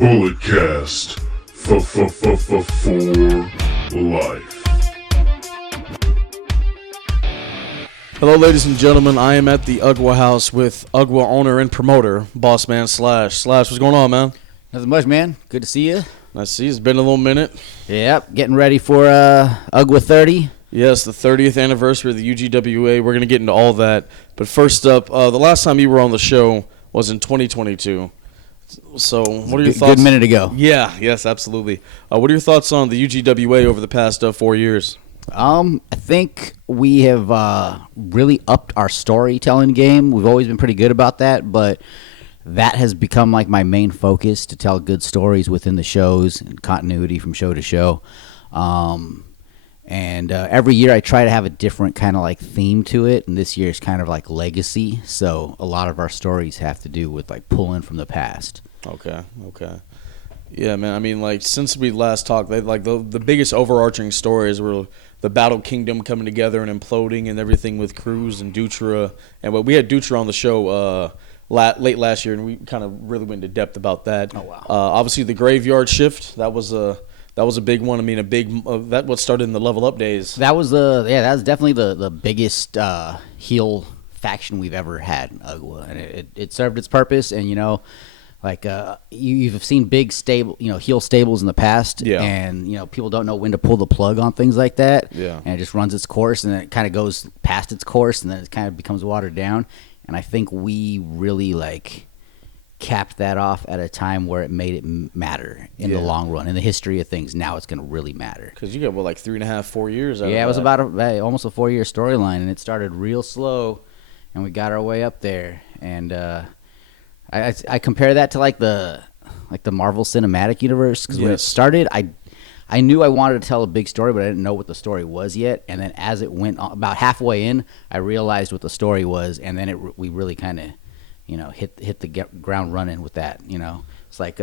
Bulletcast for life. Hello, ladies and gentlemen. I am at the UGWA house with UGWA owner and promoter, Boss Man Slash. Slash, what's going on, man? Nothing much, man. Good to see you. Nice to see you. It's been a little minute. Yep, getting ready for UGWA 30. Yes, the 30th anniversary of the UGWA. We're going to get into all that. But first up, the last time you were on the show was in 2022. So what are your thoughts? Good minute ago. Yeah, yes, absolutely. What are your thoughts on the UGWA over the past 4 years? I think we have really upped our storytelling game. We've always been pretty good about that, but that has become like my main focus, to tell good stories within the shows and continuity from show to show. And every year I try to have a different kind of like theme to it, and this year is kind of like legacy. So a lot of our stories have to do with like pulling from the past. Okay. Yeah, man. I mean, like, since we last talked, the biggest overarching stories were the Battle Kingdom coming together and imploding and everything with Cruz and Dutra. And we had Dutra on the show late last year, and we kind of really went into depth about that. Oh, wow. Obviously, the Graveyard Shift, that was a big one. I mean, that what started in the Level Up days. That was definitely the biggest heel faction we've ever had in UGWA, and it served its purpose. And like you've seen big stable, heel stables in the past, yeah. And people don't know when to pull the plug on things like that, yeah. And it just runs its course, and then it kind of goes past its course, and then it kind of becomes watered down. And I think we really capped that off at a time where it made it matter in the long run. In the history of things, now it's going to really matter. Because you got, 3.5, 4 years out of it was that. about almost a 4-year storyline, and it started real slow, and we got our way up there. And I compare that to the Marvel Cinematic Universe, because when it started, I knew I wanted to tell a big story, but I didn't know what the story was yet. And then as it went on, about halfway in, I realized what the story was, and then we really kind of hit the ground running with that. It's like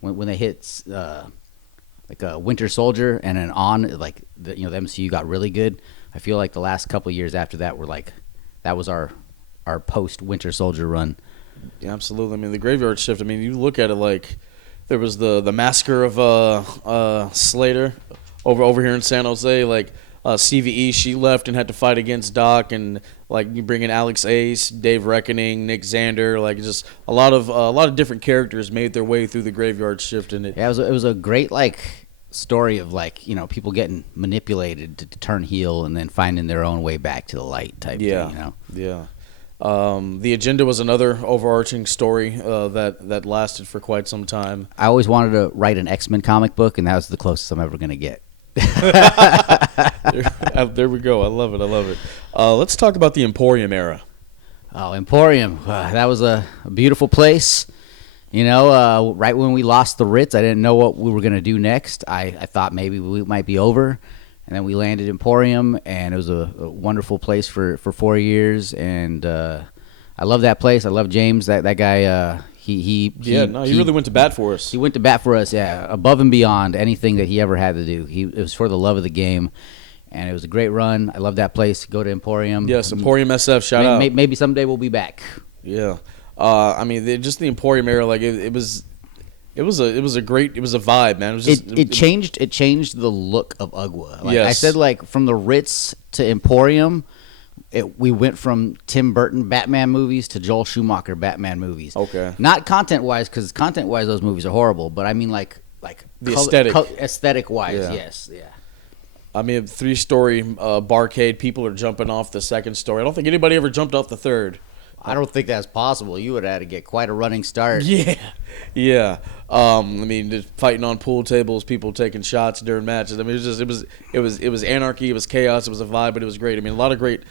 when they hit Winter Soldier and then on, the MCU got really good. I feel like the last couple of years after that were that was our post Winter Soldier run. Yeah, absolutely. I mean, the Graveyard Shift. I mean, you look at it there was the massacre of Slater over here in San Jose. CVE, she left and had to fight against Doc, and you bring in Alex Ace, Dave Reckoning, Nick Xander, just a lot of different characters made their way through the Graveyard Shift, and it was a great story of people getting manipulated to turn heel and then finding their own way back to the light type thing. Yeah. The Agenda was another overarching story that lasted for quite some time. I always wanted to write an X-Men comic book, and that was the closest I'm ever going to get. There we go. I love it. Let's talk about the Emporium Era. Oh, Emporium. That was a beautiful place. Right when we lost the Ritz, I didn't know what we were going to do next. I thought maybe we might be over. And then we landed Emporium, and it was a wonderful place for 4 years. And I love that place. I love James. That guy. He really went to bat for us. He went to bat for us. Yeah, above and beyond anything that he ever had to do. It was for the love of the game, and it was a great run. I love that place. Go to Emporium. Yes, Emporium SF. Shout out. Maybe someday we'll be back. Yeah. I mean, just the Emporium Era. It was a vibe, man. It changed the look of UGWA. Yes. I said, from the Ritz to Emporium, we went from Tim Burton Batman movies to Joel Schumacher Batman movies. Okay. Not content-wise, because content-wise those movies are horrible, but I mean the aesthetic. Aesthetic-wise, yeah. Yes, yeah. I mean, 3-story barcade, people are jumping off the 2nd story. I don't think anybody ever jumped off the 3rd. I don't think that's possible. You would have had to get quite a running start. Yeah. I mean, just fighting on pool tables, people taking shots during matches. I mean, it was anarchy, it was chaos, it was a vibe, but it was great. I mean, a lot of great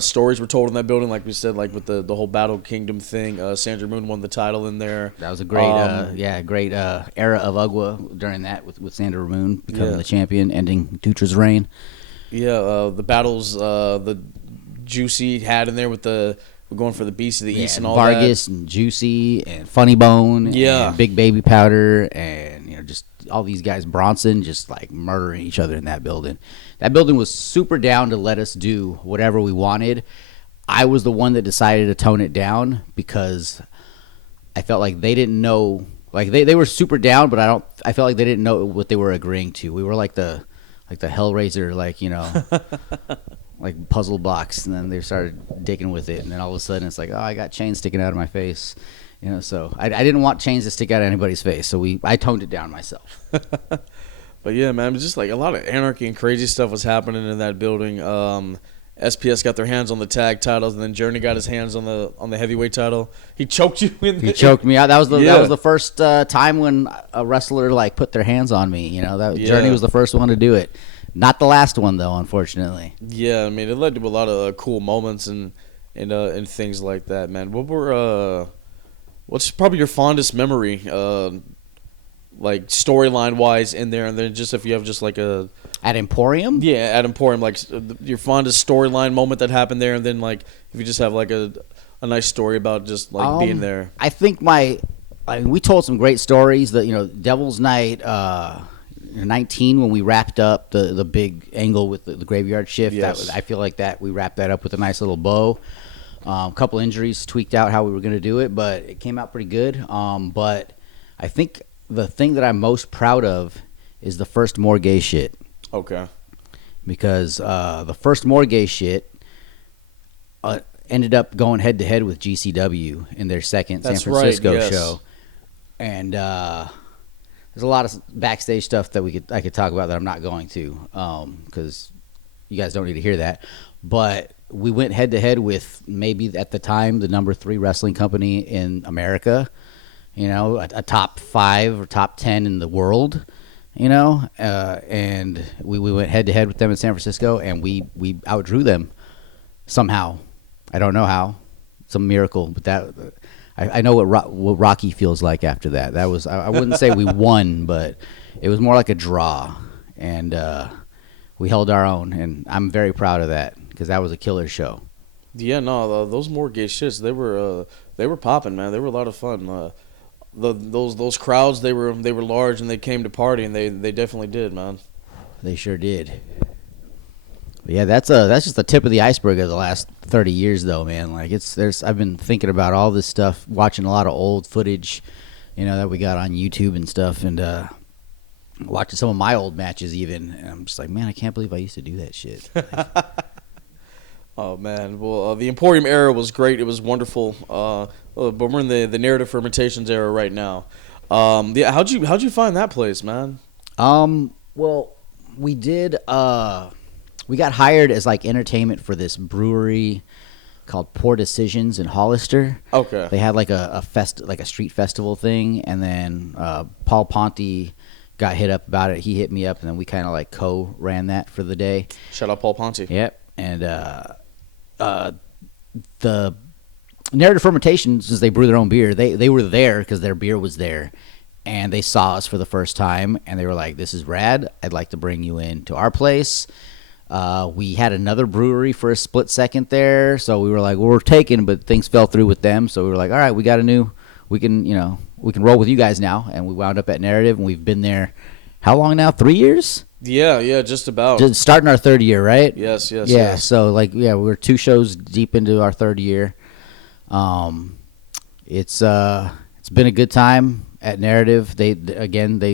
stories were told in that building, like we said, with the whole Battle Kingdom thing. Sandra Moon won the title in there. That was a great, great era of UGWA during that with Sandra Moon becoming the champion, ending Dutra's reign. Yeah, the battles the Juicy had in there with we're going for the Beast of the East and all Vargas that. Vargas and Juicy and Funny Bone and Big Baby Powder and just all these guys, Bronson, just murdering each other in that building. That building was super down to let us do whatever we wanted. I was the one that decided to tone it down because I felt like they didn't know Like they were super down, but I felt like they didn't know what they were agreeing to. We were like the Hellraiser, like, you know, like puzzle box, and then they started digging with it, and then all of a sudden it's like, oh, I got chains sticking out of my face, you know. So I didn't want chains to stick out of anybody's face, so I toned it down myself. But yeah, man, it was just like a lot of anarchy and crazy stuff was happening in that building. SPS got their hands on the tag titles, and then Journey got his hands on the heavyweight title. He choked you in. He choked me out. That was the first time when a wrestler like put their hands on me. You know, Journey was the first one to do it. Not the last one though, unfortunately. Yeah, I mean, it led to a lot of cool moments and things like that, man. What's probably your fondest memory? Like storyline wise in there, and then just if you have just like at Emporium, at Emporium, like your fondest storyline moment that happened there, and then like if you just have like a nice story about just like being there. I think we told some great stories. That, you know, Devil's Night 19 when we wrapped up the big angle with the graveyard shift. Yes. I feel like that we wrapped that up with a nice little bow. A couple injuries tweaked out how we were going to do it, but it came out pretty good. But I think the thing that I'm most proud of is the first more gay shit. Okay. Because the first more gay shit ended up going head to head with GCW in their second San Francisco show, and there's a lot of backstage stuff that I could talk about that I'm not going to, because you guys don't need to hear that. But we went head to head with maybe at the time the number 3 wrestling company in America. You know, a top 5 or top 10 in the world, you know, and we went head to head with them in San Francisco, and we outdrew them somehow. I don't know how, some miracle, but that I know what Rocky feels like after that. That was, I wouldn't say we won, but it was more like a draw, and we held our own, and I'm very proud of that because that was a killer show. Yeah, no, those more gay shits, they were popping, man. They were a lot of fun. Those crowds, they were large, and they came to party, and they definitely did, man. They sure did. But yeah, that's just the tip of the iceberg of the last 30 years, though, man. Like I've been thinking about all this stuff, watching a lot of old footage, you know, that we got on YouTube and stuff, and watching some of my old matches even. And I'm just like, man, I can't believe I used to do that shit. Oh man, well, the Emporium Era was great. It was wonderful. But we're in the narrative fermentations era right now. Yeah, how'd you find that place, man? Well, we did. We got hired as like entertainment for this brewery called Poor Decisions in Hollister. Okay. They had like a street festival thing, and then Paul Ponte got hit up about it. He hit me up, and then we kind of like co-ran that for the day. Shout out Paul Ponte. Yep. And the narrative fermentation, since they brew their own beer, they were there because their beer was there, and they saw us for the first time, and they were like, "This is rad. I'd like to bring you in to our place." We had another brewery for a split second there, so we were like, well, we're taken, but things fell through with them, so we were like, all right, we got we can roll with you guys now, and we wound up at Narrative, and we've been there, how long now? 3 years? Yeah, just about. Just starting our third year, right? Yes. Yeah, so we're 2 shows deep into our third year. It's been a good time at Narrative. They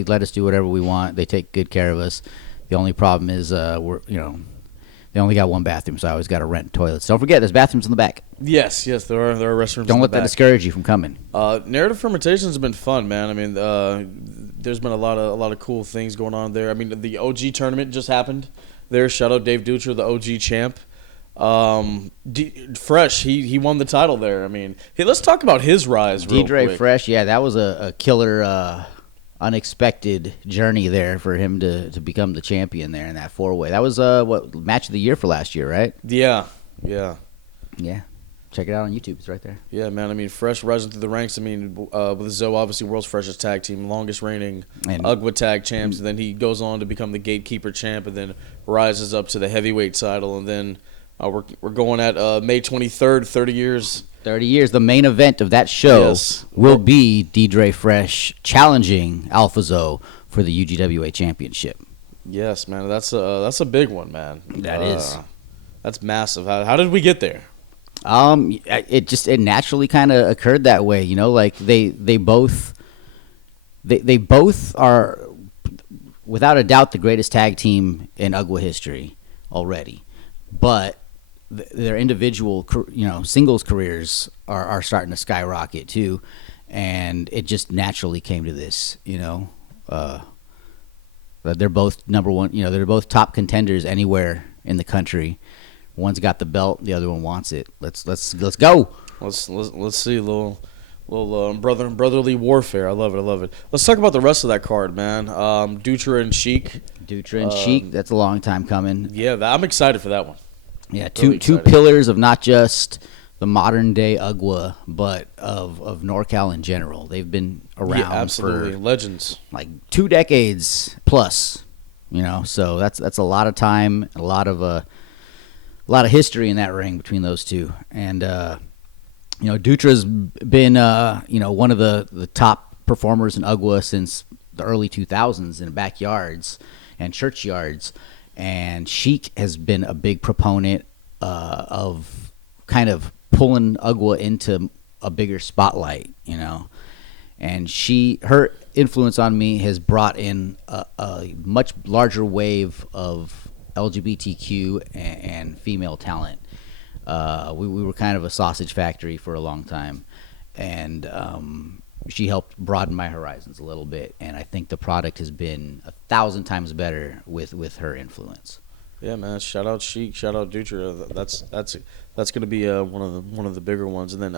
let us do whatever we want. They take good care of us. The only problem is they only got one bathroom, so I always got to rent toilets. Don't forget, there's bathrooms in the back. Yes, there are restrooms. Don't let that discourage you from coming. Narrative fermentations have been fun, man. I mean, there's been a lot of cool things going on there. I mean, the OG tournament just happened there. Shout out Dave Dutra, the OG champ. Fresh, he won the title there. I mean, hey, let's talk about his rise real quick. Fresh, yeah, that was a killer, unexpected journey there for him to become the champion there in that 4-way. That was match of the year for last year, right? Yeah. Check it out on YouTube. It's right there. Yeah, man. I mean, Fresh rising through the ranks. I mean, with Zoe, obviously world's freshest tag team, longest reigning UGWA tag champs. And then he goes on to become the gatekeeper champ, and then rises up to the heavyweight title. And then we're going at May 23rd, 30 years. 30 years. The main event of that show will be Deidre Fresh challenging Alpha Zoe for the UGWA championship. Yes, man. That's a big one, man. That is. That's massive. How did we get there? It naturally kind of occurred that way, you know, like they both they both are, without a doubt, the greatest tag team in UGWA history already. But their individual, singles careers are starting to skyrocket too, and it just naturally came to this. They're both number one. They're both top contenders anywhere in the country. One's got the belt, the other one wants it. Let's go. Let's see a little brotherly warfare. I love it. Let's talk about the rest of that card, man. Dutra and Sheik. That's a long time coming. Yeah, I'm excited for that one. Yeah, Really two excited. pillars of not just the modern day UGWA, but of NorCal in general. They've been around absolutely. for Legends. like 2 decades plus. So that's a lot of time, a lot of history in that ring between those two. And Dutra's been one of the top performers in UGWA since the early 2000s in backyards and churchyards. And Sheik has been a big proponent of kind of pulling UGWA into a bigger spotlight, And her influence on me has brought in a much larger wave of LGBTQ and female talent. We were kind of a sausage factory for a long time, and she helped broaden my horizons a little bit. And I think the product has been 1,000 times better with her influence. Yeah, man. Shout out Sheik. Shout out Dutra. That's going to be one of the bigger ones. And then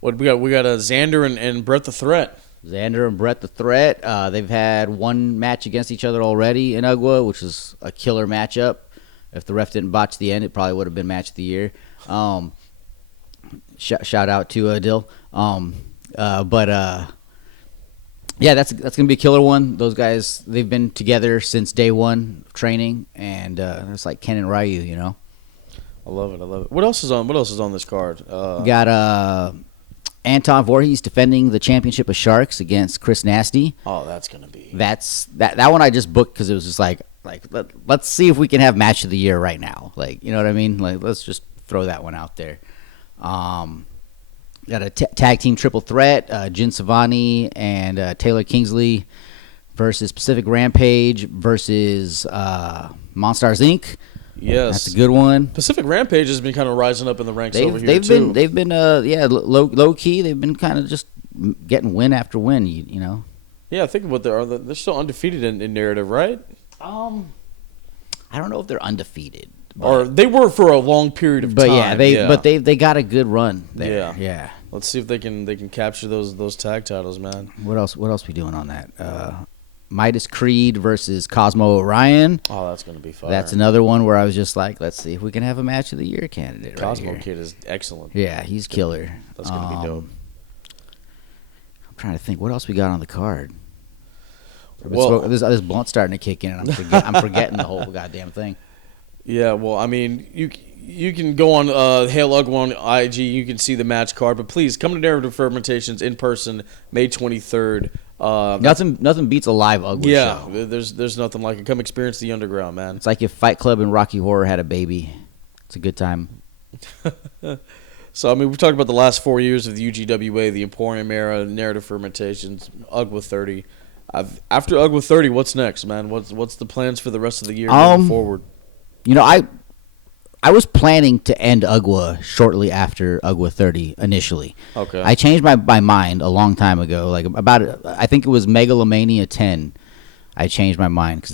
what we got? We got Xander and Brett the Threat. Xander and Brett the Threat. They've had one match against each other already in UGWA, which is a killer matchup. If the ref didn't botch the end, it probably would have been match of the year. Shout out to Dill. Yeah, that's gonna be a killer one. Those guys, they've been together since day one of training, and it's like Ken and Ryu, I love it. What else is on this card? Got Anton Voorhees defending the championship of Sharks against Chris Nasty. Oh, that's gonna be. That one I just booked because it was just like let's see if we can have match of the year right now. You know what I mean? Let's just throw that one out there. Got a tag team triple threat, Jin Savani and Taylor Kingsley versus Pacific Rampage versus Monstars Inc. Yes, that's a good one. Pacific Rampage has been kind of rising up in the ranks over here too. They've been low key. They've been kind of just getting win after win. Yeah, think about they're still undefeated in narrative, right? I don't know if they're undefeated. Or they were for a long period of time. They got a good run there. Yeah. Let's see if they can capture those tag titles, man. What else we doing on that? Midas Creed versus Cosmo Orion. Oh, that's gonna be fun. That's another one where I was just like, let's see if we can have a match of the year candidate. Cosmo right Kid is excellent. Yeah, he's killer. That's gonna be dope. I'm trying to think what else we got on the card. Well, this blunt's starting to kick in, and I'm forgetting the whole goddamn thing. Yeah, well, I mean, you can go on HailUGWA on IG. You can see the match card, but please come to Narrative Fermentations in person, May 23rd. Nothing beats a live UGWA show. Yeah, there's nothing like it. Come experience the underground, man. It's like if Fight Club and Rocky Horror had a baby. It's a good time. So, I mean, we've talked about the last 4 years of the UGWA, the Emporium Era, Narrative Fermentations, UGWA 30. After UGWA 30, what's next, man? What's the plans for the rest of the year moving forward? I was planning to end UGWA shortly after UGWA 30 initially. Okay. I changed my mind a long time ago. I think it was Megalomania 10. I changed my mind because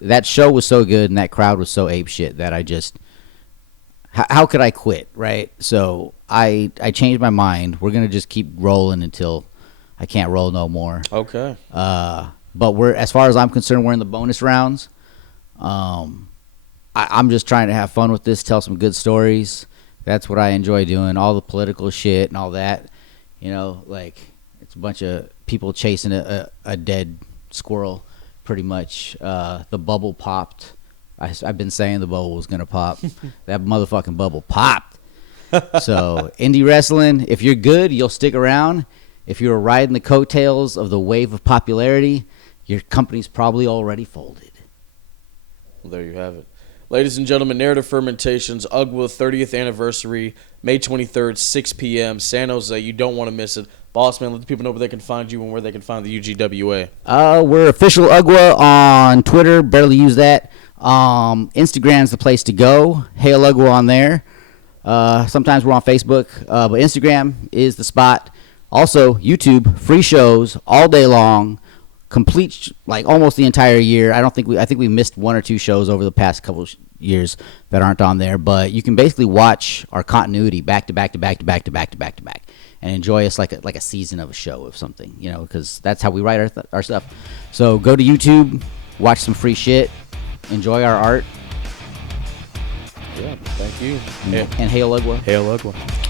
that show was so good and that crowd was so apeshit that I just, how could I quit, right? So I changed my mind. We're gonna just keep rolling until I can't roll no more. Okay. But as far as I'm concerned, we're in the bonus rounds. I'm just trying to have fun with this, tell some good stories. That's what I enjoy doing, all the political shit and all that. It's a bunch of people chasing a dead squirrel, pretty much. The bubble popped. I've been saying the bubble was going to pop. That motherfucking bubble popped. So, indie wrestling, if you're good, you'll stick around. If you're riding the coattails of the wave of popularity, your company's probably already folded. Well, there you have it. Ladies and gentlemen, Narrative Fermentations, UGWA 30th anniversary, May 23rd, 6 p.m., San Jose. You don't want to miss it. Boss man, let the people know where they can find you and where they can find the UGWA. We're official UGWA on Twitter. Barely use that. Instagram's the place to go. HailUGWA on there. Sometimes we're on Facebook, but Instagram is the spot. Also, YouTube, free shows all day long, complete like almost the entire year. I think we missed one or two shows over the past couple years that aren't on there, but you can basically watch our continuity back to back to back to back to back to back to back, and enjoy us like a season of a show of something, because that's how we write our stuff. So go to YouTube, watch some free shit, enjoy our art. Yeah, thank you. And HailUGWA. HailUGWA.